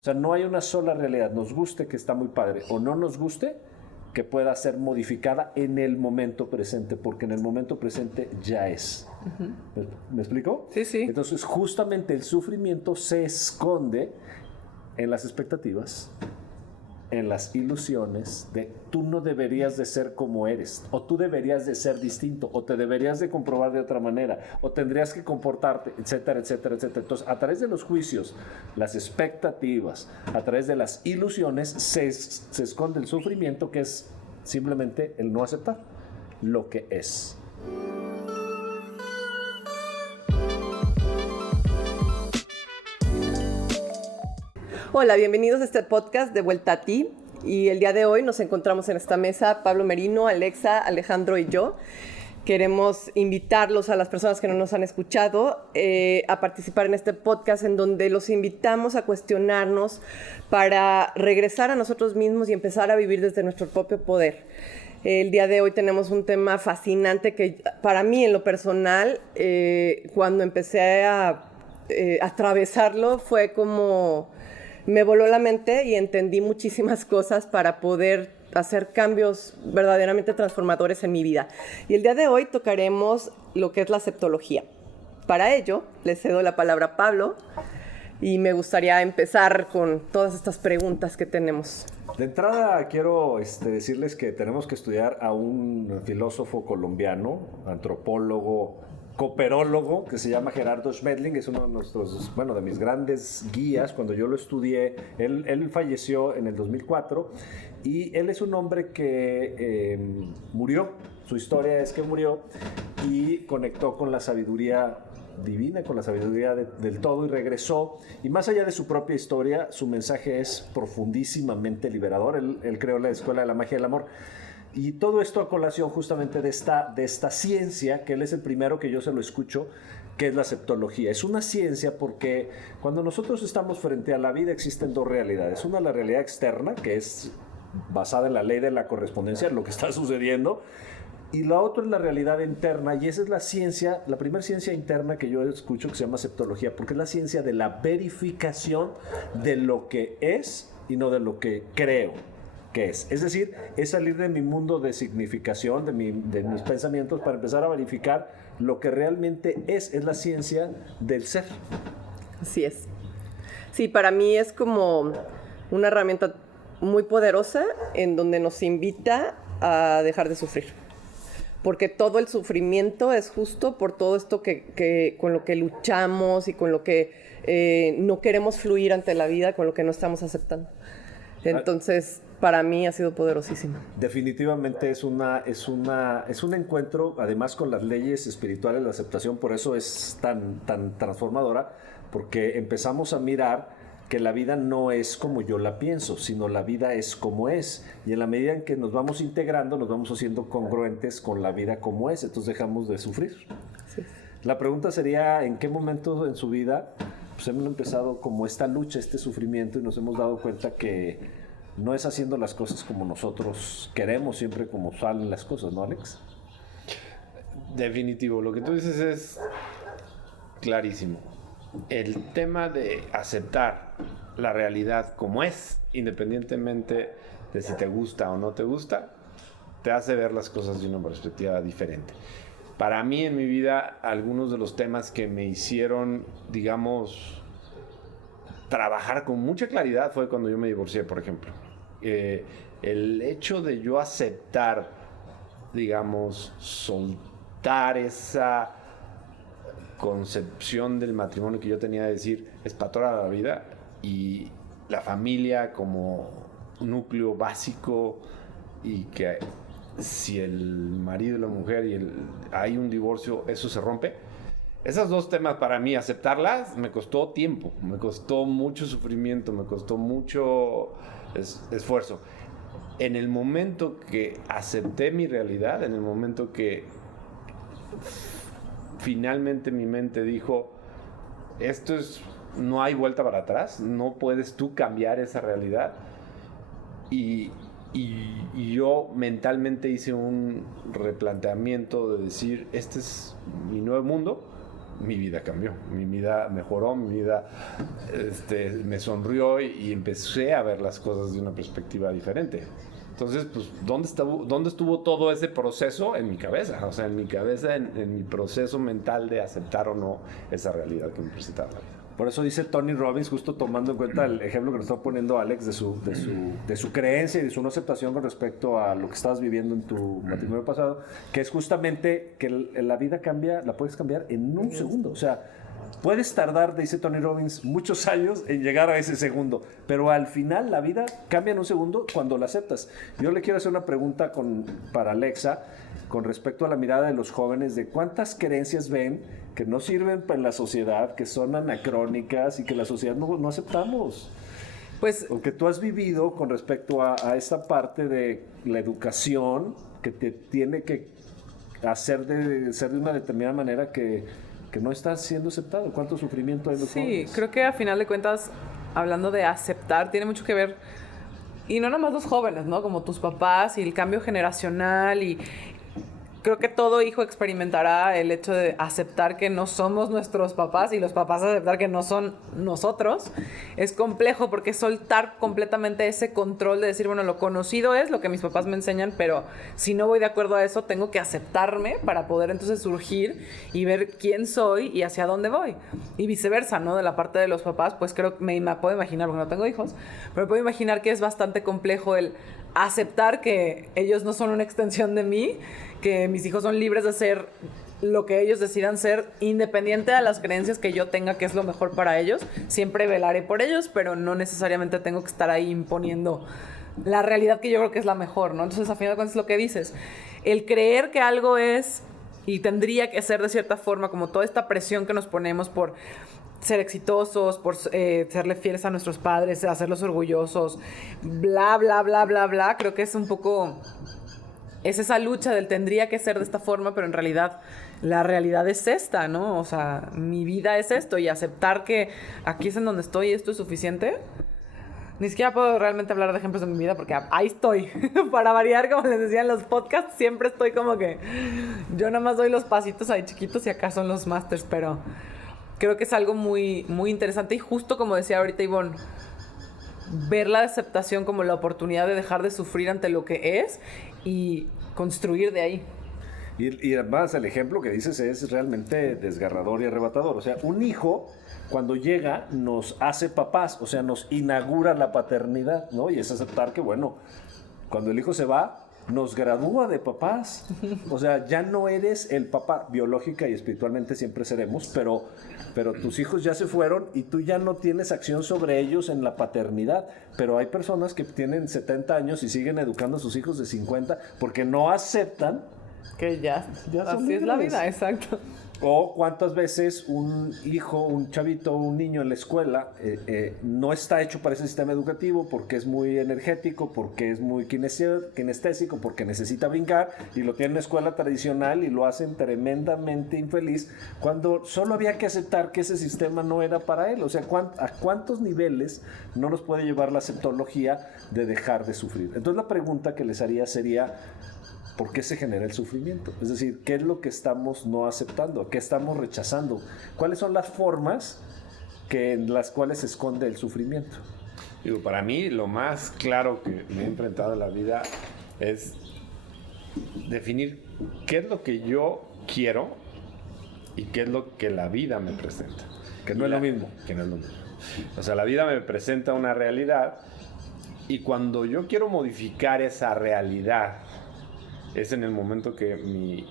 O sea, no hay una sola realidad, nos guste, que está muy padre, o no nos guste, que pueda ser modificada en el momento presente, porque en el momento presente ya es. ¿Me explico? Sí, sí. Entonces, justamente el sufrimiento se esconde en las expectativas, en las ilusiones de tú no deberías de ser como eres, o tú deberías de ser distinto, o te deberías de comprobar de otra manera, o tendrías que comportarte, etcétera, etcétera, etcétera. Entonces, a través de los juicios, las expectativas, a través de las ilusiones, se esconde el sufrimiento, que es simplemente el no aceptar lo que es. Hola, bienvenidos a este podcast de Vuelta a Ti. Y el día de hoy nos encontramos en esta mesa Pablo Merino, Alexa, Alejandro y yo. Queremos invitarlos a las personas que no nos han escuchado a participar en este podcast en donde los invitamos a cuestionarnos para regresar a nosotros mismos y empezar a vivir desde nuestro propio poder. El día de hoy tenemos un tema fascinante que para mí en lo personal, cuando empecé a atravesarlo, fue como me voló la mente y entendí muchísimas cosas para poder hacer cambios verdaderamente transformadores en mi vida. Y el día de hoy tocaremos lo que es la aceptología. Para ello, le cedo la palabra a Pablo y me gustaría empezar con todas estas preguntas que tenemos. De entrada quiero decirles que tenemos que estudiar a un filósofo colombiano, antropólogo, cooperólogo, que se llama Gerardo Schmetling. Es uno de nuestros, bueno, de mis grandes guías. Cuando yo lo estudié, él falleció en el 2004 y él es un hombre que murió. Su historia es que murió y conectó con la sabiduría divina, con la sabiduría del todo, y regresó. Y más allá de su propia historia, su mensaje es profundísimamente liberador. Él creó la Escuela de la Magia del Amor. Y todo esto a colación justamente de esta ciencia, que él es el primero que yo se lo escucho, que es la aceptología. Es una ciencia porque cuando nosotros estamos frente a la vida existen dos realidades. Una, la realidad externa, que es basada en la ley de la correspondencia, lo que está sucediendo. Y la otra es la realidad interna, y esa es la ciencia, la primera ciencia interna que yo escucho, que se llama aceptología, porque es la ciencia de la verificación de lo que es y no de lo que creo que es. Es decir, es salir de mi mundo de significación, de mis pensamientos, para empezar a verificar lo que realmente es la ciencia del ser. Así es. Sí, para mí es como una herramienta muy poderosa en donde nos invita a dejar de sufrir. Porque todo el sufrimiento es justo por todo esto que con lo que luchamos y con lo que no queremos fluir ante la vida, con lo que no estamos aceptando. Entonces, para mí ha sido poderosísimo. Definitivamente es un encuentro, además, con las leyes espirituales, la aceptación. Por eso es tan transformadora, porque empezamos a mirar que la vida no es como yo la pienso, sino la vida es como es. Y en la medida en que nos vamos integrando, nos vamos haciendo congruentes con la vida como es, entonces dejamos de sufrir. Sí. La pregunta sería, ¿en qué momento en su vida pues hemos empezado como esta lucha, este sufrimiento, y nos hemos dado cuenta que no es haciendo las cosas como nosotros queremos, siempre como salen las cosas, ¿no, Alex? Definitivo, lo que tú dices es clarísimo. El tema de aceptar la realidad como es, independientemente de si te gusta o no te gusta, te hace ver las cosas de una perspectiva diferente. Para mí en mi vida, algunos de los temas que me hicieron, digamos, trabajar con mucha claridad fue cuando yo me divorcié, por ejemplo. El hecho de yo aceptar, digamos, soltar esa concepción del matrimonio que yo tenía de decir es para toda la vida, y la familia como núcleo básico, y que si el marido y la mujer hay un divorcio, eso se rompe. Esos dos temas, para mí, aceptarlas me costó tiempo, me costó mucho sufrimiento, me costó mucho esfuerzo. En el momento que acepté mi realidad, en el momento que finalmente mi mente dijo, no hay vuelta para atrás, no puedes tú cambiar esa realidad, y yo mentalmente hice un replanteamiento de decir, este es mi nuevo mundo, mi vida cambió, mi vida mejoró, mi vida me sonrió y empecé a ver las cosas de una perspectiva diferente. Entonces, pues, ¿dónde estuvo todo ese proceso? En mi cabeza, o sea, en mi cabeza, en mi proceso mental de aceptar o no esa realidad que me presentaba la vida. Por eso dice Tony Robbins, justo tomando en cuenta el ejemplo que nos está poniendo Alex de su creencia y de su no aceptación con respecto a lo que estabas viviendo en tu matrimonio pasado, que es justamente que la vida cambia, la puedes cambiar en un segundo. O sea, puedes tardar, dice Tony Robbins, muchos años en llegar a ese segundo, pero al final la vida cambia en un segundo cuando la aceptas. Yo le quiero hacer una pregunta para Alexa con respecto a la mirada de los jóvenes, de cuántas creencias ven que no sirven para la sociedad, que son anacrónicas y que la sociedad no aceptamos. Pues, o que tú has vivido con respecto a esta parte de la educación que te tiene que hacer de ser de una determinada manera que no está siendo aceptado. ¿Cuánto sufrimiento hay en los jóvenes? Sí, creo que a final de cuentas, hablando de aceptar, tiene mucho que ver, y no nomás los jóvenes, ¿no? Como tus papás y el cambio generacional, y creo que todo hijo experimentará el hecho de aceptar que no somos nuestros papás y los papás aceptar que no son nosotros. Es complejo porque soltar completamente ese control de decir, bueno, lo conocido es lo que mis papás me enseñan, pero si no voy de acuerdo a eso, tengo que aceptarme para poder entonces surgir y ver quién soy y hacia dónde voy. Y viceversa, ¿no? De la parte de los papás, pues creo que me puedo imaginar, porque no tengo hijos, pero puedo imaginar que es bastante complejo el aceptar que ellos no son una extensión de mí, que mis hijos son libres de ser lo que ellos decidan ser, independiente de las creencias que yo tenga que es lo mejor para ellos. Siempre velaré por ellos, pero no necesariamente tengo que estar ahí imponiendo la realidad que yo creo que es la mejor, ¿no? Entonces, a fin de cuentas, es lo que dices. El creer que algo es y tendría que ser de cierta forma, como toda esta presión que nos ponemos por ser exitosos, por serle fieles a nuestros padres, hacerlos orgullosos, bla, bla, bla, bla, bla. Creo que es un poco... es esa lucha del tendría que ser de esta forma, pero en realidad la realidad es esta, ¿no? O sea, mi vida es esto, y aceptar que aquí es en donde estoy y esto es suficiente. Ni siquiera puedo realmente hablar de ejemplos de mi vida porque ahí estoy. Para variar, como les decía en los podcasts, siempre estoy como que yo nada más doy los pasitos ahí chiquitos y acá son los masters, pero creo que es algo muy, muy interesante, y justo como decía ahorita Ivonne, ver la aceptación como la oportunidad de dejar de sufrir ante lo que es y construir de ahí. Y además el ejemplo que dices es realmente desgarrador y arrebatador. O sea, un hijo cuando llega nos hace papás, o sea, nos inaugura la paternidad, ¿no? Y es aceptar que, bueno, cuando el hijo se va, nos gradúa de papás. O sea, ya no eres el papá, biológica y espiritualmente siempre seremos, pero tus hijos ya se fueron y tú ya no tienes acción sobre ellos en la paternidad. Pero hay personas que tienen 70 años y siguen educando a sus hijos de 50 porque no aceptan que ya así es la vida, exacto. O cuántas veces un hijo, un chavito, un niño en la escuela no está hecho para ese sistema educativo porque es muy energético, porque es muy kinestésico, porque necesita brincar, y lo tiene en la escuela tradicional y lo hacen tremendamente infeliz cuando solo había que aceptar que ese sistema no era para él. O sea, ¿a cuántos niveles no nos puede llevar la aceptología de dejar de sufrir? Entonces la pregunta que les haría sería: ¿por qué se genera el sufrimiento? Es decir, ¿qué es lo que estamos no aceptando? ¿Qué estamos rechazando? ¿Cuáles son las formas en las cuales se esconde el sufrimiento? Digo, para mí lo más claro que me he enfrentado en la vida es definir qué es lo que yo quiero y qué es lo que la vida me presenta. Que no es lo mismo. Que no es lo mismo. O sea, la vida me presenta una realidad, y cuando yo quiero modificar esa realidad, es en el momento que mi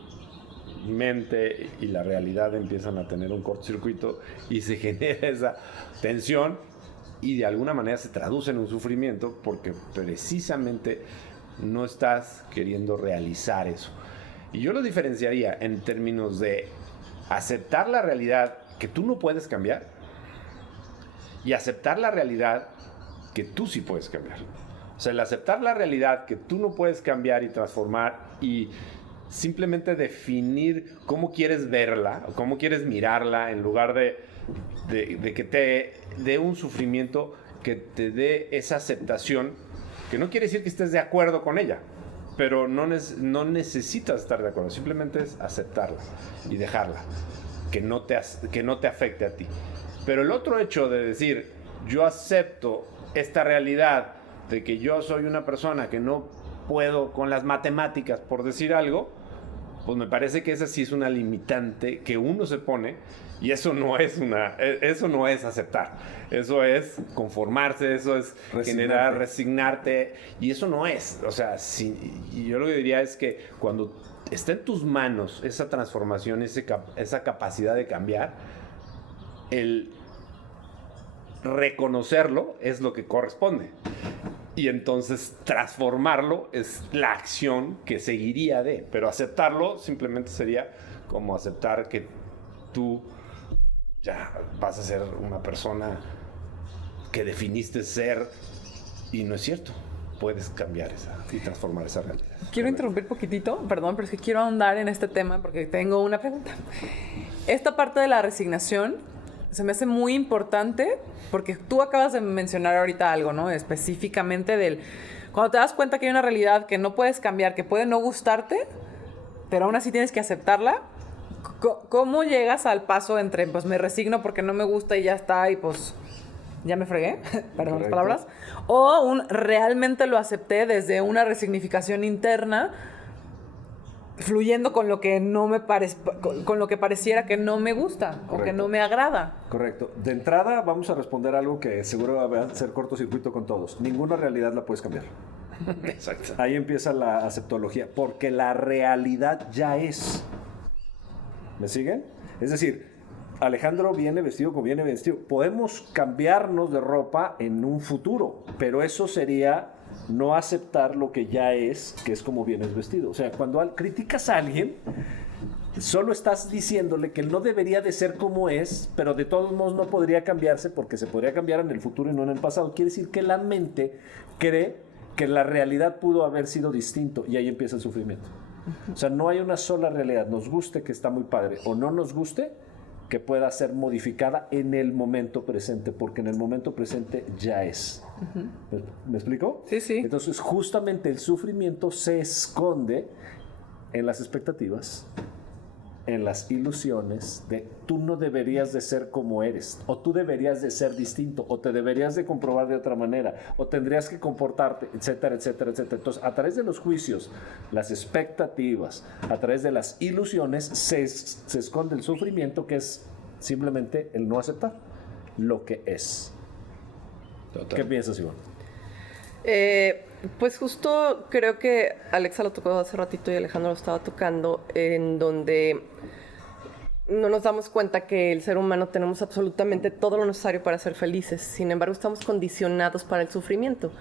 mente y la realidad empiezan a tener un cortocircuito y se genera esa tensión, y de alguna manera se traduce en un sufrimiento porque precisamente no estás queriendo realizar eso. Y yo lo diferenciaría en términos de aceptar la realidad que tú no puedes cambiar y aceptar la realidad que tú sí puedes cambiar. O sea, el aceptar la realidad que tú no puedes cambiar y transformar, y simplemente definir cómo quieres verla o cómo quieres mirarla, en lugar de que te dé un sufrimiento, que te dé esa aceptación, que no quiere decir que estés de acuerdo con ella, pero no necesitas estar de acuerdo, simplemente es aceptarla y dejarla. que no te afecte a ti. Pero el otro hecho de decir, yo acepto esta realidad de que yo soy una persona que no puedo con las matemáticas, por decir algo, pues me parece que esa sí es una limitante que uno se pone, y eso no es aceptar. Eso es conformarse, eso es resignarte, y eso no es. O sea, y yo lo que diría es que cuando está en tus manos esa transformación, esa capacidad de cambiar, el reconocerlo es lo que corresponde. Y entonces transformarlo es la acción que seguiría de. Pero aceptarlo simplemente sería como aceptar que tú ya vas a ser una persona que definiste ser y no es cierto. Puedes cambiar y transformar esa realidad. Quiero interrumpir poquitito, perdón, pero es que quiero ahondar en este tema porque tengo una pregunta. Esta parte de la resignación se me hace muy importante porque tú acabas de mencionar ahorita algo, ¿no? Específicamente cuando te das cuenta que hay una realidad que no puedes cambiar, que puede no gustarte, pero aún así tienes que aceptarla. ¿Cómo llegas al paso entre, pues me resigno porque no me gusta y ya está, y pues ya me fregué, perdón las palabras, o realmente lo acepté desde una resignificación interna, fluyendo con lo que no me con lo que pareciera que no me gusta? Correcto. O que no me agrada? Correcto. De entrada vamos a responder algo que seguro va a ser cortocircuito con todos. Ninguna realidad la puedes cambiar. Exacto. Ahí empieza la aceptología, porque la realidad ya es. ¿Me siguen? Es decir, Alejandro viene vestido como viene vestido. Podemos cambiarnos de ropa en un futuro, pero eso sería no aceptar lo que ya es, que es como vienes vestido. O sea, cuando criticas a alguien, solo estás diciéndole que él no debería de ser como es, pero de todos modos no podría cambiarse porque se podría cambiar en el futuro y no en el pasado. Quiere decir que la mente cree que la realidad pudo haber sido distinto y ahí empieza el sufrimiento. O sea, no hay una sola realidad, nos guste, que está muy padre, o no nos guste, que pueda ser modificada en el momento presente, porque en el momento presente ya es. ¿Me explico? Sí, sí. Entonces, justamente el sufrimiento se esconde en las expectativas, en las ilusiones de tú no deberías de ser como eres, o tú deberías de ser distinto, o te deberías de comprobar de otra manera, o tendrías que comportarte, etcétera, etcétera, etcétera. Entonces, a través de los juicios, las expectativas, a través de las ilusiones, se esconde el sufrimiento, que es simplemente el no aceptar lo que es. Total. ¿Qué piensas, Ivonne? Pues justo creo que Alexa lo tocó hace ratito y Alejandro lo estaba tocando, en donde no nos damos cuenta que el ser humano tenemos absolutamente todo lo necesario para ser felices. Sin embargo, estamos condicionados para el sufrimiento.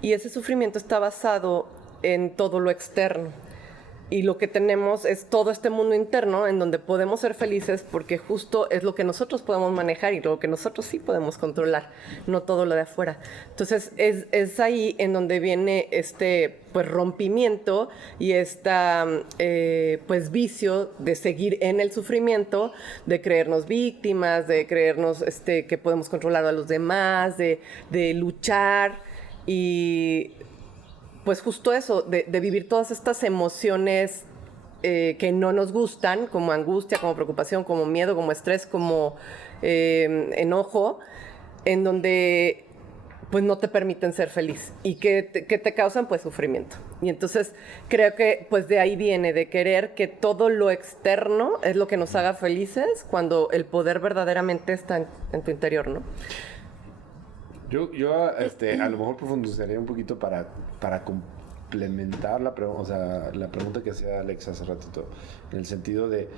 Y ese sufrimiento está basado en todo lo externo. Y lo que tenemos es todo este mundo interno en donde podemos ser felices porque justo es lo que nosotros podemos manejar y lo que nosotros sí podemos controlar, no todo lo de afuera. Entonces es ahí en donde viene este pues rompimiento y esta pues vicio de seguir en el sufrimiento, de creernos víctimas, de creernos que podemos controlar a los demás, de luchar y pues justo eso, de vivir todas estas emociones que no nos gustan, como angustia, como preocupación, como miedo, como estrés, como enojo, en donde pues no te permiten ser feliz y que te causan pues sufrimiento. Y entonces creo que pues de ahí viene, de querer que todo lo externo es lo que nos haga felices cuando el poder verdaderamente está en tu interior, ¿no? Yo a lo mejor profundizaría un poquito para complementar la pregunta que hacía Alexa hace ratito, en el sentido de,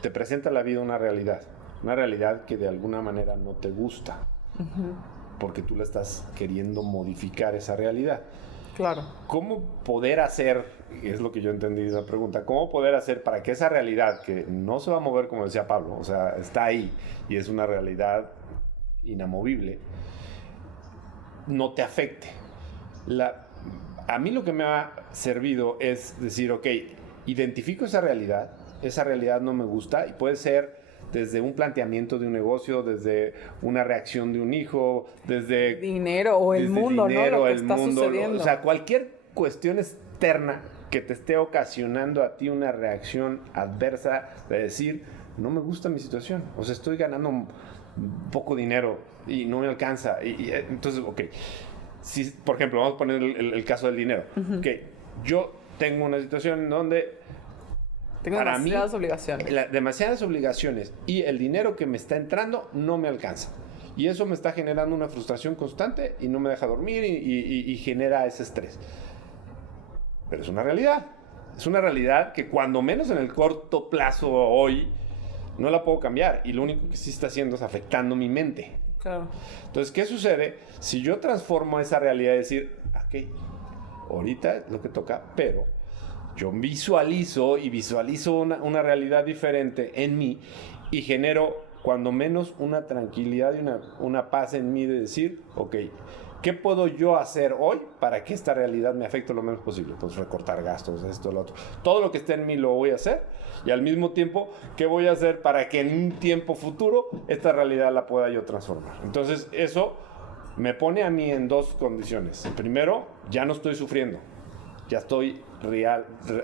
te presenta la vida una realidad que de alguna manera no te gusta, porque tú la estás queriendo modificar esa realidad. Claro. ¿Cómo poder hacer, es lo que yo entendí de la pregunta, cómo poder hacer para que esa realidad, que no se va a mover como decía Pablo, o sea, está ahí y es una realidad inamovible, no te afecte? A mí lo que me ha servido es decir, ok, identifico esa realidad no me gusta, y puede ser desde un planteamiento de un negocio, desde una reacción de un hijo, desde dinero o el mundo, dinero, ¿no? Lo que el está mundo, sucediendo. o sea, cualquier cuestión externa que te esté ocasionando a ti una reacción adversa de decir, no me gusta mi situación. O sea, estoy ganando poco dinero y no me alcanza. Entonces, ok. Si, por ejemplo, vamos a poner el caso del dinero. Que yo tengo una situación donde tengo para demasiadas mí, obligaciones. Demasiadas obligaciones y el dinero que me está entrando no me alcanza. Y eso me está generando una frustración constante y no me deja dormir y genera ese estrés. Pero es una realidad. Es una realidad que cuando menos en el corto plazo hoy no la puedo cambiar. Y lo único que sí está haciendo es afectando mi mente. Claro. Entonces, ¿qué sucede? Si yo transformo esa realidad y decir, ok, ahorita es lo que toca, pero yo visualizo una realidad diferente en mí y genero cuando menos una tranquilidad y una paz en mí de decir, ok, ¿qué puedo yo hacer hoy para que esta realidad me afecte lo menos posible? Pues recortar gastos, esto, lo otro. Todo lo que esté en mí lo voy a hacer y al mismo tiempo, ¿qué voy a hacer para que en un tiempo futuro esta realidad la pueda yo transformar? Entonces, eso me pone a mí en dos condiciones. Primero, ya no estoy sufriendo, ya estoy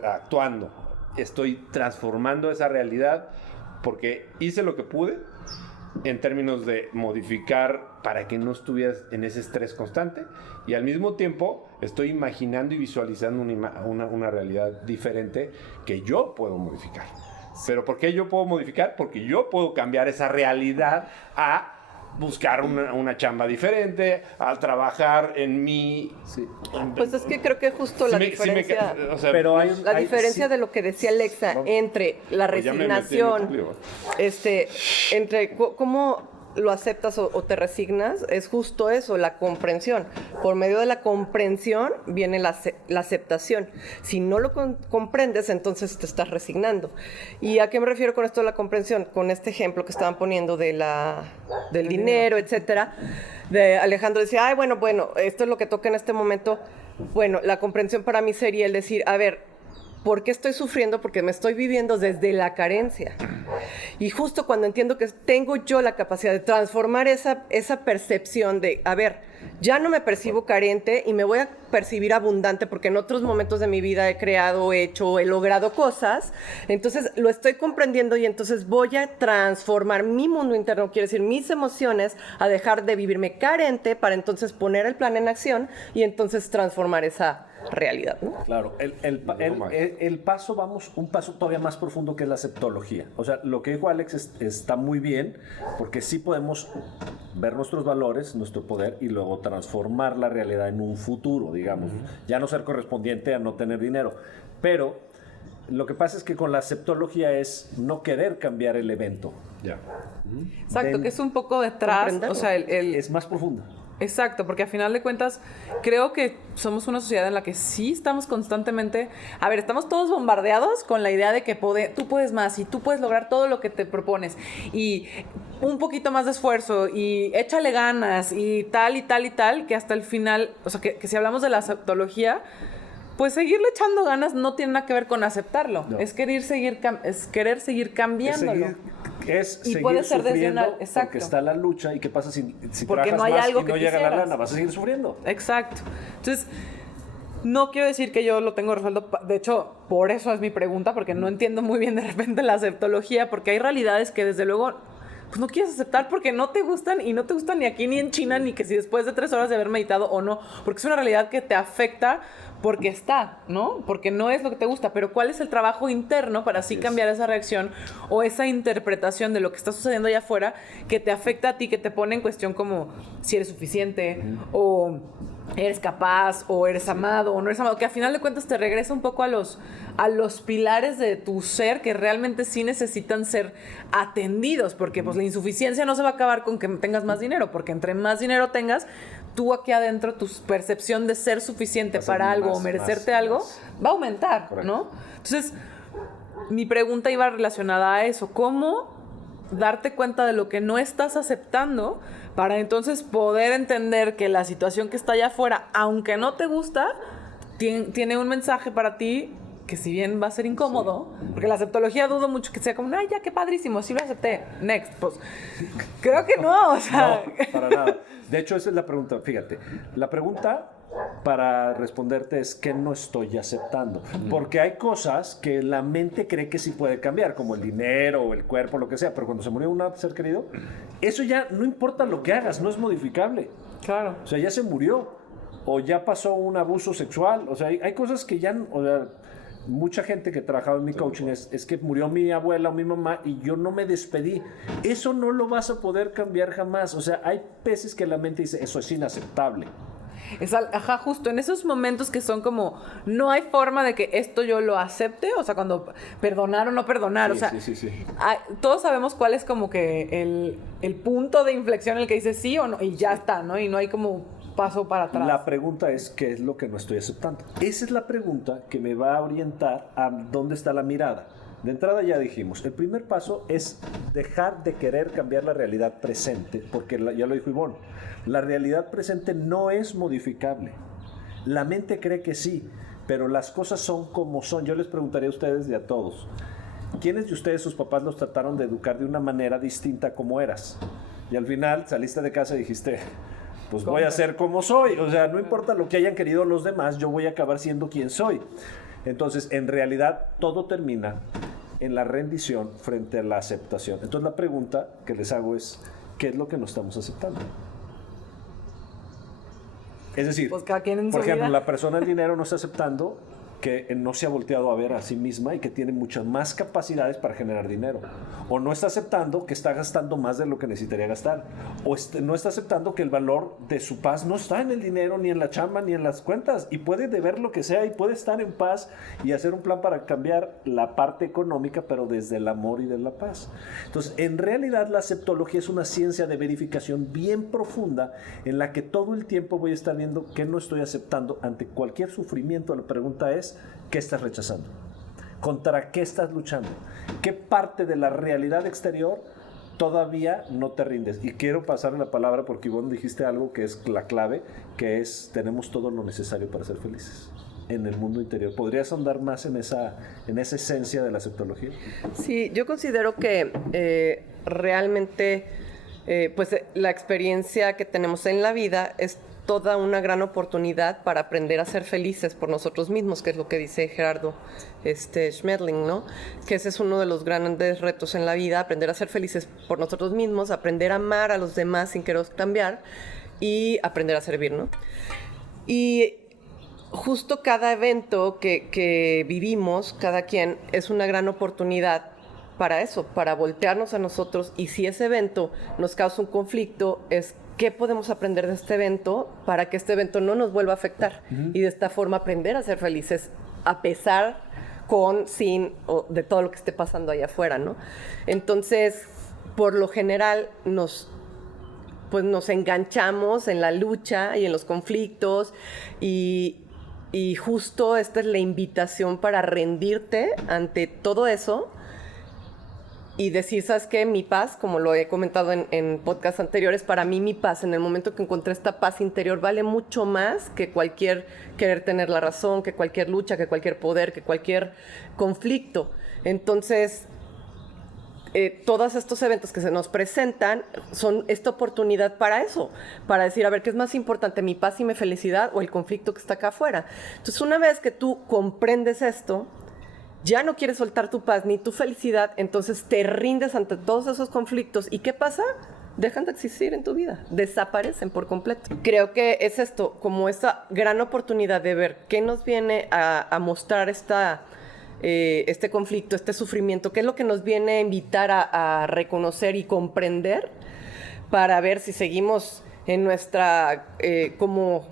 actuando, estoy transformando esa realidad porque hice lo que pude en términos de modificar para que no estuvieras en ese estrés constante y al mismo tiempo estoy imaginando y visualizando una realidad diferente que yo puedo modificar. ¿Pero por qué yo puedo modificar? Porque yo puedo cambiar esa realidad a buscar una chamba diferente, al trabajar en mí. Sí. Pues es que creo que justo la diferencia, pero la diferencia de lo que decía Alexa entre la resignación, entre cómo lo aceptas o te resignas, es justo eso, la comprensión. Por medio de la comprensión viene la aceptación. Si no lo comprendes, entonces te estás resignando. ¿Y a qué me refiero con esto de la comprensión? Con este ejemplo que estaban poniendo del dinero, etcétera. Alejandro decía, bueno, esto es lo que toca en este momento. Bueno, la comprensión para mí sería el decir, a ver, ¿por qué estoy sufriendo? Porque me estoy viviendo desde la carencia. Y justo cuando entiendo que tengo yo la capacidad de transformar esa percepción de, a ver, ya no me percibo carente y me voy a percibir abundante porque en otros momentos de mi vida he creado, he logrado cosas, entonces lo estoy comprendiendo y entonces voy a transformar mi mundo interno, quiere decir mis emociones, a dejar de vivirme carente para entonces poner el plan en acción y entonces transformar esa realidad, ¿no? Claro, el paso, vamos, un paso todavía más profundo que es la aceptología. O sea, lo que dijo Alex está muy bien, porque sí podemos ver nuestros valores, nuestro poder, y luego transformar la realidad en un futuro, digamos. Ya no ser correspondiente a no tener dinero. Pero lo que pasa es que con la aceptología es no querer cambiar el evento. Ya. Exacto, que es un poco detrás, o sea, es más profunda. Exacto, porque a final de cuentas creo que somos una sociedad en la que sí estamos constantemente, estamos todos bombardeados con la idea de que tú puedes más y tú puedes lograr todo lo que te propones y un poquito más de esfuerzo y échale ganas y tal y tal y tal, que hasta el final, o sea, que si hablamos de la aceptología, pues seguirle echando ganas no tiene nada que ver con aceptarlo, no. es querer seguir cambiándolo. Y puede ser desde una... Exacto. Porque está la lucha y qué pasa si porque trabajas no hay más algo y que no llega quisieras. la lana, vas a seguir sufriendo. Exacto. Entonces, no quiero decir que yo lo tengo resuelto. De hecho, por eso es mi pregunta, porque no entiendo muy bien de repente la aceptología, porque hay realidades que desde luego pues no quieres aceptar porque no te gustan y no te gustan ni aquí ni en China, ni que si después de 3 horas de haber meditado o no, porque es una realidad que te afecta porque está, ¿no? Porque no es lo que te gusta, pero ¿cuál es el trabajo interno para así cambiar esa reacción o esa interpretación de lo que está sucediendo allá afuera que te afecta a ti, que te pone en cuestión como si eres suficiente o eres capaz o eres amado o no eres amado, que a final de cuentas te regresa un poco a los pilares de tu ser que realmente sí necesitan ser atendidos, porque pues la insuficiencia no se va a acabar con que tengas más dinero, porque entre más dinero tengas, tú aquí adentro, tu percepción de ser suficiente para algo o merecerte algo va a aumentar, correcto, ¿no? Entonces, mi pregunta iba relacionada a eso, ¿cómo darte cuenta de lo que no estás aceptando para entonces poder entender que la situación que está allá afuera, aunque no te gusta, tiene un mensaje para ti que si bien va a ser incómodo, porque la aceptología dudo mucho que sea como, ay, ya, qué padrísimo, sí lo acepté, next, pues, creo que no, o sea... No, para nada. De hecho, esa es la pregunta, fíjate. La pregunta para responderte es que no estoy aceptando. Porque hay cosas que la mente cree que sí puede cambiar, como el dinero o el cuerpo, lo que sea, pero cuando se murió un ser querido, eso ya no importa lo que hagas, no es modificable. Claro. O sea, ya se murió, o ya pasó un abuso sexual, o sea, hay cosas que ya, o sea, mucha gente que trabajaba en mi coaching es que murió mi abuela o mi mamá y yo no me despedí. Eso no lo vas a poder cambiar jamás. O sea, hay veces que la mente dice, eso es inaceptable. Ajá, justo en esos momentos que son como, no hay forma de que esto yo lo acepte, o sea, cuando perdonar o no perdonar, Sí, o sea, sí. Todos sabemos cuál es como que el punto de inflexión en el que dices sí o no, y ya está, ¿no? Y no hay como paso para atrás. La pregunta es, ¿qué es lo que no estoy aceptando? Esa es la pregunta que me va a orientar a dónde está la mirada. De entrada ya dijimos, el primer paso es dejar de querer cambiar la realidad presente, porque ya lo dijo Ivonne, la realidad presente no es modificable. La mente cree que sí, pero las cosas son como son. Yo les preguntaría a ustedes y a todos, ¿quiénes de ustedes, sus papás, los trataron de educar de una manera distinta como eras? Y al final saliste de casa y dijiste, pues voy a ser como soy. O sea, no importa lo que hayan querido los demás, yo voy a acabar siendo quien soy. Entonces, en realidad, todo termina en la rendición frente a la aceptación. Entonces, la pregunta que les hago es, ¿qué es lo que no estamos aceptando? Es decir, pues cada quien en por su ejemplo, vida. la persona del dinero no está aceptando que no se ha volteado a ver a sí misma y que tiene muchas más capacidades para generar dinero. O no está aceptando que está gastando más de lo que necesitaría gastar. O no está aceptando que el valor de su paz no está en el dinero, ni en la chamba, ni en las cuentas. Y puede deber lo que sea y puede estar en paz y hacer un plan para cambiar la parte económica, pero desde el amor y de la paz. Entonces, en realidad, la aceptología es una ciencia de verificación bien profunda en la que todo el tiempo voy a estar viendo qué no estoy aceptando ante cualquier sufrimiento. La pregunta es, ¿qué estás rechazando? ¿Contra qué estás luchando? ¿Qué parte de la realidad exterior todavía no te rindes? Y quiero pasarle la palabra porque Ivonne dijiste algo que es la clave, que es, tenemos todo lo necesario para ser felices en el mundo interior. ¿Podrías ahondar más en esa esencia de la aceptología? Sí, yo considero que realmente pues la experiencia que tenemos en la vida es toda una gran oportunidad para aprender a ser felices por nosotros mismos, que es lo que dice Gerardo Schmedling, ¿no? Que ese es uno de los grandes retos en la vida, aprender a ser felices por nosotros mismos, aprender a amar a los demás sin querer cambiar y aprender a servir, ¿no? Y justo cada evento que vivimos, cada quien, es una gran oportunidad para eso, para voltearnos a nosotros, y si ese evento nos causa un conflicto, es qué podemos aprender de este evento para que este evento no nos vuelva a afectar. Y de esta forma aprender a ser felices a pesar, con, sin, de todo lo que esté pasando allá afuera, ¿no? Entonces, por lo general, nos enganchamos en la lucha y en los conflictos, y justo esta es la invitación para rendirte ante todo eso y decir, ¿sabes qué? Mi paz, como lo he comentado en podcasts anteriores, para mí mi paz, en el momento que encontré esta paz interior, vale mucho más que cualquier querer tener la razón, que cualquier lucha, que cualquier poder, que cualquier conflicto. Entonces, todos estos eventos que se nos presentan son esta oportunidad para eso, para decir, a ver, ¿qué es más importante, mi paz y mi felicidad o el conflicto que está acá afuera? Entonces, una vez que tú comprendes esto, ya no quieres soltar tu paz ni tu felicidad, entonces te rindes ante todos esos conflictos. ¿Y qué pasa? Dejan de existir en tu vida, desaparecen por completo. Creo que es esto, como esta gran oportunidad de ver qué nos viene a mostrar este conflicto, este sufrimiento, qué es lo que nos viene a invitar a reconocer y comprender, para ver si seguimos en nuestra, como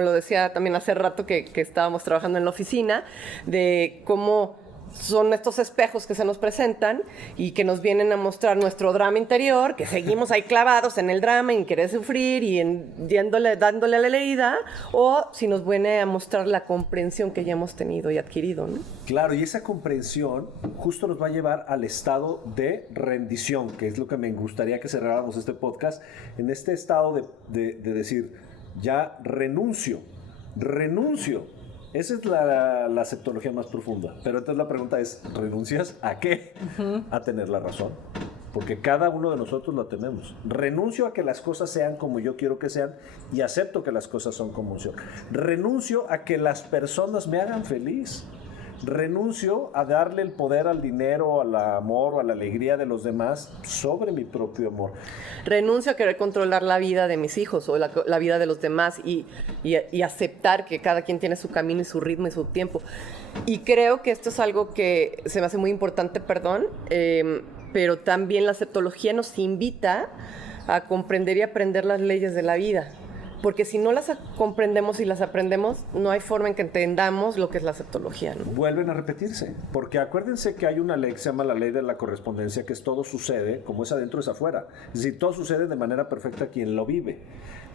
lo decía también hace rato que estábamos trabajando en la oficina, de cómo son estos espejos que se nos presentan y que nos vienen a mostrar nuestro drama interior, que seguimos ahí clavados en el drama, en querer sufrir y dándole a la herida, o si nos viene a mostrar la comprensión que ya hemos tenido y adquirido, ¿no? Claro, y esa comprensión justo nos va a llevar al estado de rendición, que es lo que me gustaría que cerráramos este podcast, en este estado de decir, ya renuncio. Esa es la aceptología más profunda. Pero entonces la pregunta es, ¿renuncias a qué? A tener la razón. porque cada uno de nosotros lo tenemos. Renuncio a que las cosas sean como yo quiero que sean y acepto que las cosas son como son. Renuncio a que las personas me hagan feliz. Renuncio a darle el poder al dinero, al amor o a la alegría de los demás sobre mi propio amor. Renuncio a querer controlar la vida de mis hijos o la vida de los demás y aceptar que cada quien tiene su camino y su ritmo y su tiempo. Y creo que esto es algo que se me hace muy importante, pero también la aceptología nos invita a comprender y aprender las leyes de la vida. Porque si no las comprendemos y las aprendemos, no hay forma en que entendamos lo que es la aceptología, ¿no? Vuelven a repetirse, porque acuérdense que hay una ley que se llama la ley de la correspondencia, que es todo sucede, como es adentro es afuera. Es decir, todo sucede de manera perfecta a quien lo vive.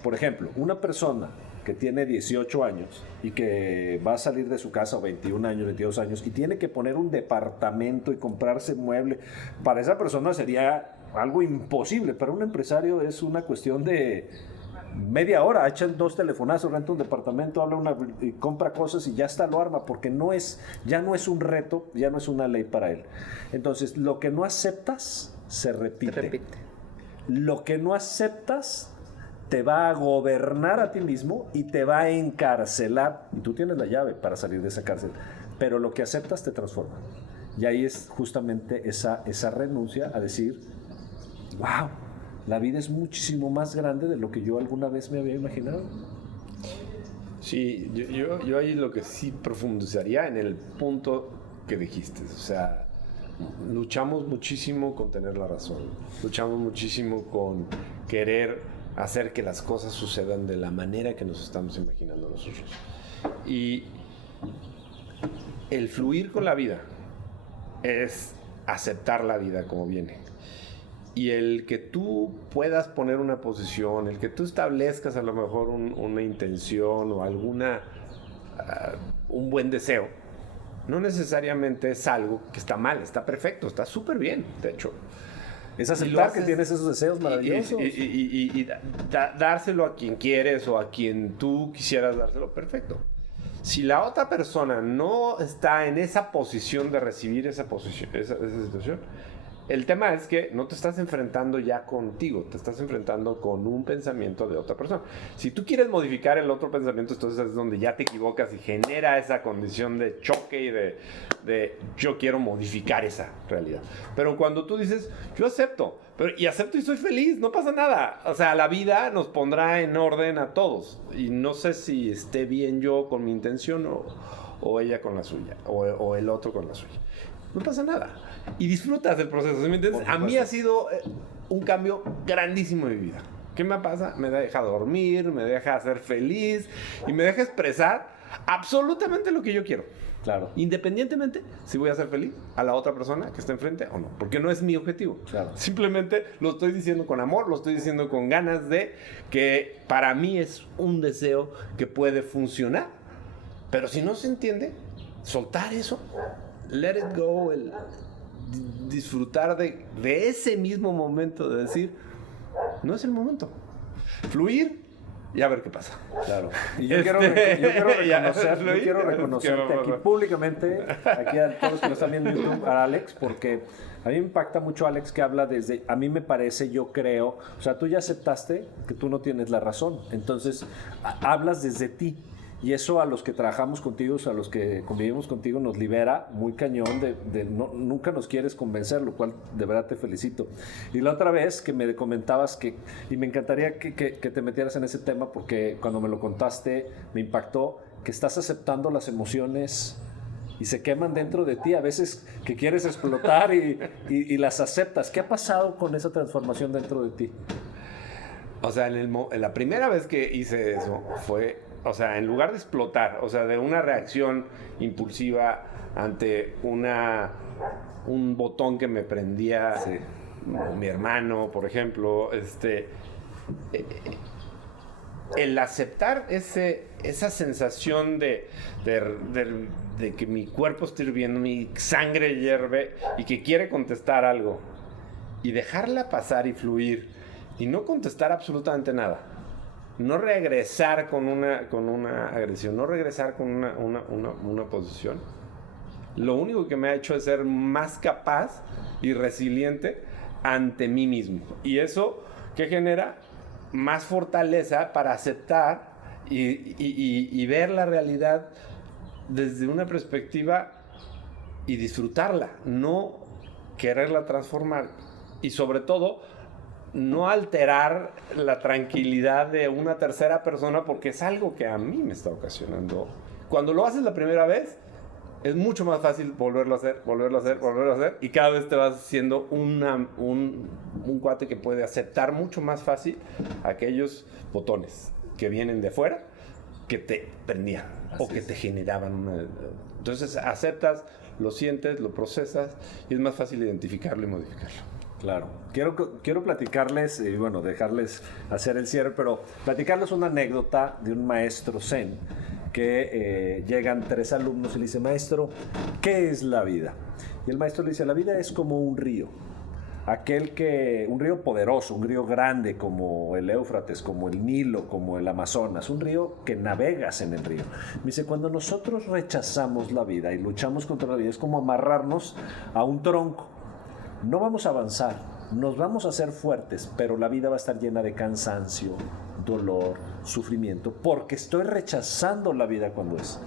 Por ejemplo, una persona que tiene 18 años y que va a salir de su casa, o 21 años, 22 años, y tiene que poner un departamento y comprarse mueble, para esa persona sería algo imposible. Para un empresario es una cuestión de media hora, echan 2 telefonazos, renta un departamento, y compra cosas y ya está, lo arma, porque ya no es un reto, ya no es una ley para él. Entonces, lo que no aceptas se repite. Lo que no aceptas te va a gobernar a ti mismo y te va a encarcelar, y tú tienes la llave para salir de esa cárcel, pero lo que aceptas te transforma. Y ahí es justamente esa renuncia a decir, wow, la vida es muchísimo más grande de lo que yo alguna vez me había imaginado. Sí, yo ahí lo que sí profundizaría en el punto que dijiste. O sea, luchamos muchísimo con tener la razón. Luchamos muchísimo con querer hacer que las cosas sucedan de la manera que nos estamos imaginando nosotros. Y el fluir con la vida es aceptar la vida como viene. Y el que tú puedas poner una posición, el que tú establezcas a lo mejor una intención o un buen deseo, no necesariamente es algo que está mal, está perfecto, está súper bien, de hecho. Es aceptar que tienes esos deseos maravillosos. Y dárselo a quien quieres o a quien tú quisieras dárselo, perfecto. Si la otra persona no está en esa posición de recibir esa situación, el tema es que no te estás enfrentando ya contigo, te estás enfrentando con un pensamiento de otra persona. Si tú quieres modificar el otro pensamiento, entonces es donde ya te equivocas y genera esa condición de choque y de yo quiero modificar esa realidad. Pero cuando tú dices, yo acepto, y acepto y soy feliz, no pasa nada. O sea, la vida nos pondrá en orden a todos. Y no sé si esté bien yo con mi intención o ella con la suya, o el otro con la suya. No pasa nada. Y disfrutas del proceso, ¿sí me entiendes? A mí ha sido un cambio grandísimo en mi vida. ¿Qué me pasa? Me deja dormir, me deja ser feliz y me deja expresar absolutamente lo que yo quiero. Claro. Independientemente si voy a ser feliz a la otra persona que está enfrente o no. Porque no es mi objetivo. Claro. Simplemente lo estoy diciendo con amor, lo estoy diciendo con ganas de que para mí es un deseo que puede funcionar. Pero si no se entiende, soltar eso, let it go, disfrutar de ese mismo momento de decir, no es el momento. Fluir y a ver qué pasa. Claro. Y yo quiero reconocerte aquí públicamente, aquí a todos los que nos están viendo en YouTube, a Alex, porque a mí me impacta mucho Alex que habla desde, a mí me parece, yo creo, o sea, tú ya aceptaste que tú no tienes la razón, entonces hablas desde ti. Y eso a los que trabajamos contigo, a los que convivimos contigo, nos libera muy cañón nunca nos quieres convencer, lo cual de verdad te felicito. Y la otra vez que me comentabas y me encantaría que te metieras en ese tema, porque cuando me lo contaste me impactó, que estás aceptando las emociones y se queman dentro de ti, a veces que quieres explotar y las aceptas. ¿Qué ha pasado con esa transformación dentro de ti? O sea, en la primera vez que hice eso fue... O sea, en lugar de explotar, o sea, de una reacción impulsiva ante un botón que me prendía mi hermano, por ejemplo, el aceptar esa sensación de que mi cuerpo está hirviendo, mi sangre hierve y que quiere contestar algo y dejarla pasar y fluir y no contestar absolutamente nada. No regresar con una agresión, no regresar con una posición. Lo único que me ha hecho es ser más capaz y resiliente ante mí mismo. Y eso, ¿qué genera? Más fortaleza para aceptar y ver la realidad desde una perspectiva y disfrutarla, no quererla transformar. Y sobre todo, no alterar la tranquilidad de una tercera persona, porque es algo que a mí me está ocasionando. Cuando lo haces la primera vez, es mucho más fácil volverlo a hacer, y cada vez te vas haciendo un cuate que puede aceptar mucho más fácil aquellos botones que vienen de fuera, que te prendían o que te generaban una... Entonces aceptas, lo sientes, lo procesas, y es más fácil identificarlo y modificarlo. Claro. Quiero platicarles, y bueno, dejarles hacer el cierre, pero platicarles una anécdota de un maestro zen que llegan 3 alumnos y le dice: maestro, ¿qué es la vida? Y el maestro le dice: la vida es como un río. Un río poderoso, un río grande como el Éufrates, como el Nilo, como el Amazonas, un río que navegas en el río. Me dice: cuando nosotros rechazamos la vida y luchamos contra la vida, es como amarrarnos a un tronco. No vamos a avanzar, nos vamos a hacer fuertes, pero la vida va a estar llena de cansancio, dolor, sufrimiento, porque estoy rechazando la vida cuando es.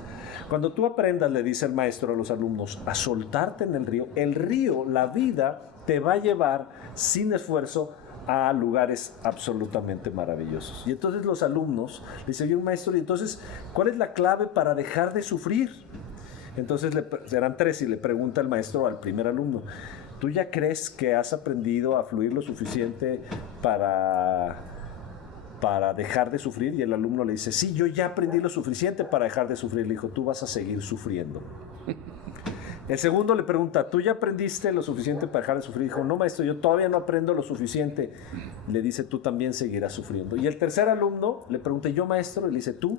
Cuando tú aprendas, le dice el maestro a los alumnos, a soltarte en el río, la vida te va a llevar sin esfuerzo a lugares absolutamente maravillosos. Y entonces los alumnos le dicen: oye, maestro, ¿y entonces cuál es la clave para dejar de sufrir? Entonces eran 3 y le pregunta el maestro al primer alumno: ¿tú ya crees que has aprendido a fluir lo suficiente para dejar de sufrir? Y el alumno le dice: sí, yo ya aprendí lo suficiente para dejar de sufrir. Le dijo: tú vas a seguir sufriendo. El segundo le pregunta: ¿tú ya aprendiste lo suficiente para dejar de sufrir? Dijo: no, maestro, yo todavía no aprendo lo suficiente. Le dice: tú también seguirás sufriendo. Y el tercer alumno le pregunta: yo, maestro? Y le dice: ¿tú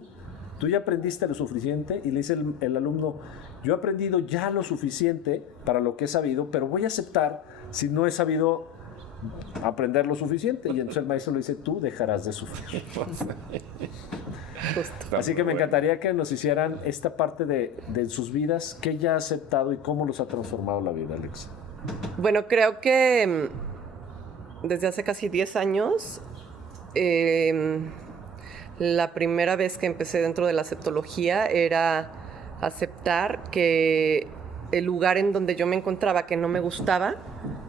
ya aprendiste lo suficiente? Y le dice el alumno: yo he aprendido ya lo suficiente para lo que he sabido, pero voy a aceptar si no he sabido aprender lo suficiente. Y entonces el maestro le dice: tú dejarás de sufrir. Así que me encantaría que nos hicieran esta parte de sus vidas, qué ya ha aceptado y cómo los ha transformado la vida, Alexa. Bueno, creo que desde hace casi 10 años, la primera vez que empecé dentro de la aceptología era aceptar que el lugar en donde yo me encontraba, que no me gustaba,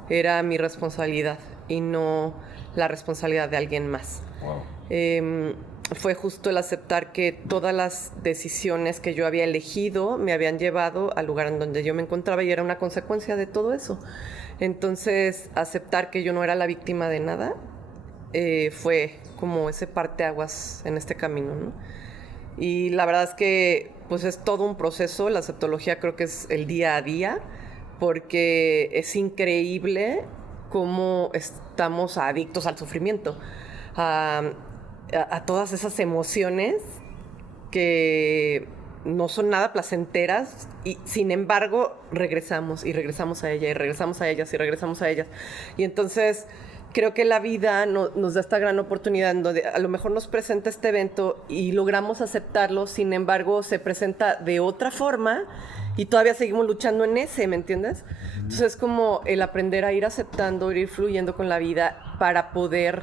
era mi responsabilidad y no la responsabilidad de alguien más. Wow. Fue justo el aceptar que todas las decisiones que yo había elegido me habían llevado al lugar en donde yo me encontraba, y era una consecuencia de todo eso. Entonces, aceptar que yo no era la víctima de nada fue como ese parteaguas en este camino, ¿no? Y la verdad es que pues es todo un proceso. La aceptología creo que es el día a día, porque es increíble cómo estamos adictos al sufrimiento, a todas esas emociones que no son nada placenteras, y sin embargo regresamos y regresamos a ella y regresamos a ellas y regresamos a ellas. Y entonces creo que la vida nos da esta gran oportunidad en donde a lo mejor nos presenta este evento y logramos aceptarlo, sin embargo se presenta de otra forma y todavía seguimos luchando en ese, ¿me entiendes? Entonces es como el aprender a ir aceptando, ir fluyendo con la vida para poder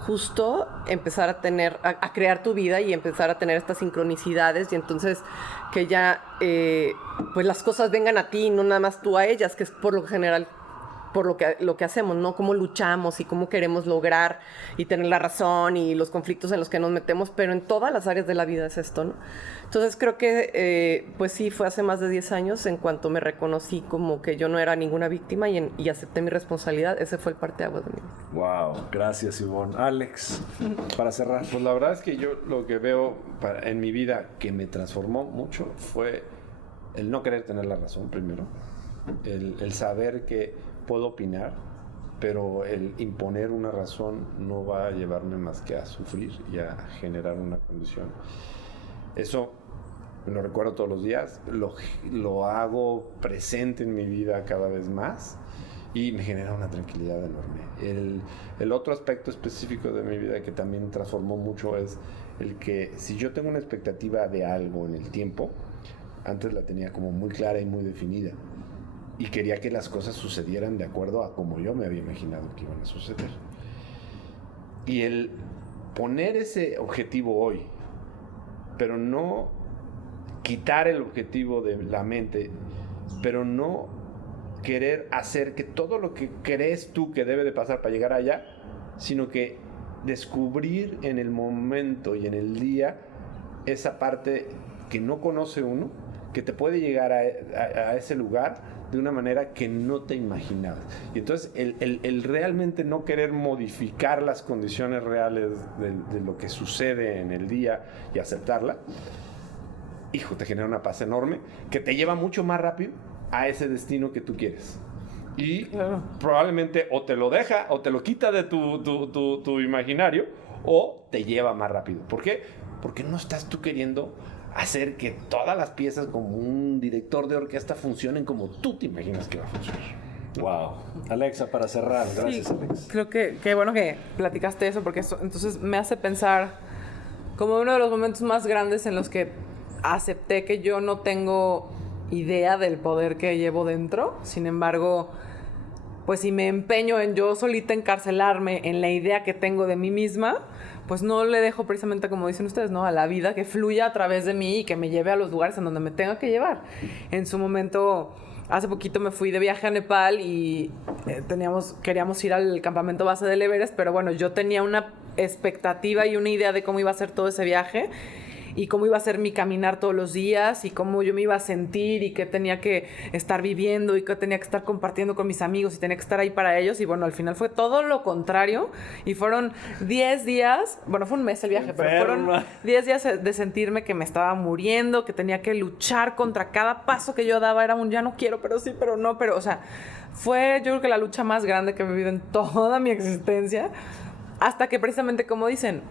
justo empezar a crear tu vida y empezar a tener estas sincronicidades, y entonces que ya pues las cosas vengan a ti y no nada más tú a ellas, que es por lo general por lo que hacemos, ¿no? Cómo luchamos y cómo queremos lograr y tener la razón y los conflictos en los que nos metemos, pero en todas las áreas de la vida es esto, ¿no? Entonces creo que, pues sí, fue hace más de 10 años en cuanto me reconocí como que yo no era ninguna víctima y acepté mi responsabilidad. Ese fue el parteaguas de mi vida. Wow, gracias, Ivonne. Alex, para cerrar. Pues la verdad es que yo lo que veo en mi vida que me transformó mucho fue el no querer tener la razón primero, el saber que puedo opinar, pero el imponer una razón no va a llevarme más que a sufrir y a generar una condición. Eso lo recuerdo todos los días, lo hago presente en mi vida cada vez más y me genera una tranquilidad enorme. El otro aspecto específico de mi vida que también transformó mucho es el que si yo tengo una expectativa de algo en el tiempo, antes la tenía como muy clara y muy definida. y quería que las cosas sucedieran de acuerdo a como yo me había imaginado que iban a suceder. Y el poner ese objetivo hoy, pero no quitar el objetivo de la mente, pero no querer hacer que todo lo que crees tú que debe de pasar para llegar allá, sino que descubrir en el momento y en el día esa parte que no conoce uno, que te puede llegar a ese lugar de una manera que no te imaginabas. Y entonces el realmente no querer modificar las condiciones reales de lo que sucede en el día y aceptarla, hijo, te genera una paz enorme que te lleva mucho más rápido a ese destino que tú quieres. Y probablemente o te lo deja o te lo quita de tu imaginario o te lleva más rápido. ¿Por qué? Porque no estás tú queriendo hacer que todas las piezas como un director de orquesta funcionen como tú te imaginas que va a funcionar. Wow. Alexa, para cerrar, gracias, Sí, Alex. creo que bueno que platicaste eso, porque eso entonces me hace pensar como uno de los momentos más grandes en los que acepté que yo no tengo idea del poder que llevo dentro. Sin embargo, pues si me empeño en yo solita encarcelarme en la idea que tengo de mí misma, pues no le dejo precisamente, como dicen ustedes, ¿no?, a la vida que fluya a través de mí y que me lleve a los lugares en donde me tenga que llevar. En su momento, hace poquito me fui de viaje a Nepal y queríamos ir al campamento base del Everest, pero bueno, yo tenía una expectativa y una idea de cómo iba a ser todo ese viaje y cómo iba a ser mi caminar todos los días y cómo yo me iba a sentir y qué tenía que estar viviendo y qué tenía que estar compartiendo con mis amigos y tenía que estar ahí para ellos. Y bueno, al final fue todo lo contrario y fueron 10 días, bueno, fue un mes el viaje, pero fueron 10 días de sentirme que me estaba muriendo, que tenía que luchar contra cada paso que yo daba. Era un ya no quiero, pero sí, pero no, pero, o sea, fue yo creo que la lucha más grande que he vivido en toda mi existencia, hasta que precisamente, como dicen,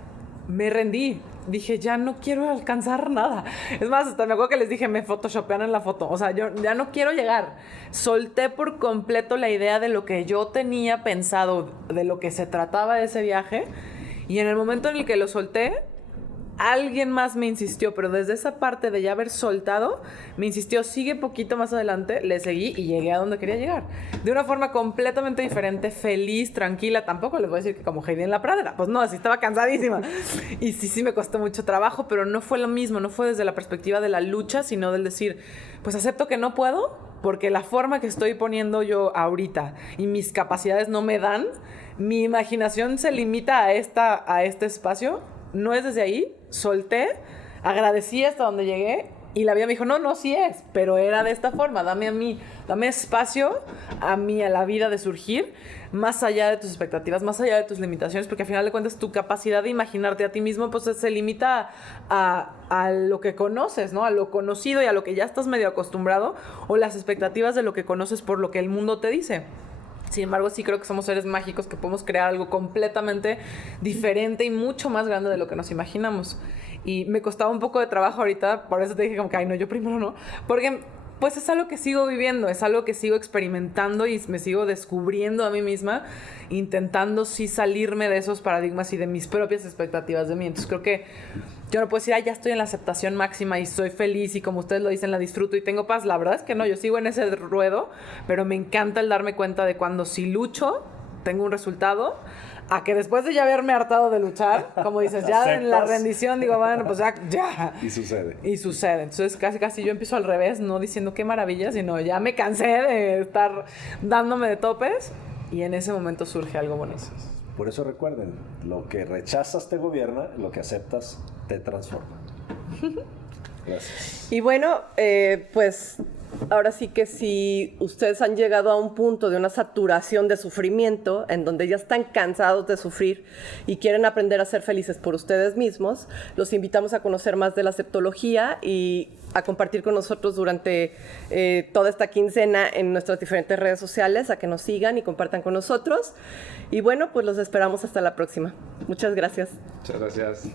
me rendí. Dije, ya no quiero alcanzar nada. Es más, hasta me acuerdo que les dije, me photoshopean en la foto. O sea, yo ya no quiero llegar. Solté por completo la idea de lo que yo tenía pensado, de lo que se trataba de ese viaje. Y en el momento en el que lo solté, alguien más me insistió, pero desde esa parte de ya haber soltado, me insistió, sigue poquito más adelante, le seguí y llegué a donde quería llegar. De una forma completamente diferente, feliz, tranquila. Tampoco les voy a decir que como Heidi en la pradera, pues no, así estaba cansadísima. Y sí me costó mucho trabajo, pero no fue lo mismo, no fue desde la perspectiva de la lucha, sino del decir, pues acepto que no puedo, porque la forma que estoy poniendo yo ahorita y mis capacidades no me dan, mi imaginación se limita a este espacio. No es desde ahí, solté, agradecí hasta donde llegué y la vida me dijo, no, sí es, pero era de esta forma, dame espacio a mí, a la vida de surgir, más allá de tus expectativas, más allá de tus limitaciones, porque al final de cuentas tu capacidad de imaginarte a ti mismo pues se limita a lo que conoces, ¿no? A lo conocido y a lo que ya estás medio acostumbrado, o las expectativas de lo que conoces por lo que el mundo te dice. Sin embargo, sí creo que somos seres mágicos que podemos crear algo completamente diferente y mucho más grande de lo que nos imaginamos. Y me costaba un poco de trabajo ahorita, por eso te dije como que, ay, no, yo primero no. Porque, pues, es algo que sigo viviendo, es algo que sigo experimentando y me sigo descubriendo a mí misma, intentando sí salirme de esos paradigmas y de mis propias expectativas de mí. Entonces, creo que yo no puedo decir, ya estoy en la aceptación máxima y soy feliz y como ustedes lo dicen, la disfruto y tengo paz. La verdad es que no, yo sigo en ese ruedo, pero me encanta el darme cuenta de cuando si lucho, tengo un resultado, a que después de ya haberme hartado de luchar, como dices, ya en la rendición digo, bueno, pues ya. Y sucede. Entonces casi yo empiezo al revés, no diciendo qué maravilla, sino ya me cansé de estar dándome de topes y en ese momento surge algo bonito. Por eso recuerden, lo que rechazas te gobierna, lo que aceptas te transforma. Gracias. Y bueno, pues ahora sí que si ustedes han llegado a un punto de una saturación de sufrimiento, en donde ya están cansados de sufrir y quieren aprender a ser felices por ustedes mismos, los invitamos a conocer más de la aceptología y a compartir con nosotros durante toda esta quincena en nuestras diferentes redes sociales, a que nos sigan y compartan con nosotros. Y bueno, pues los esperamos hasta la próxima. Muchas gracias. Muchas gracias.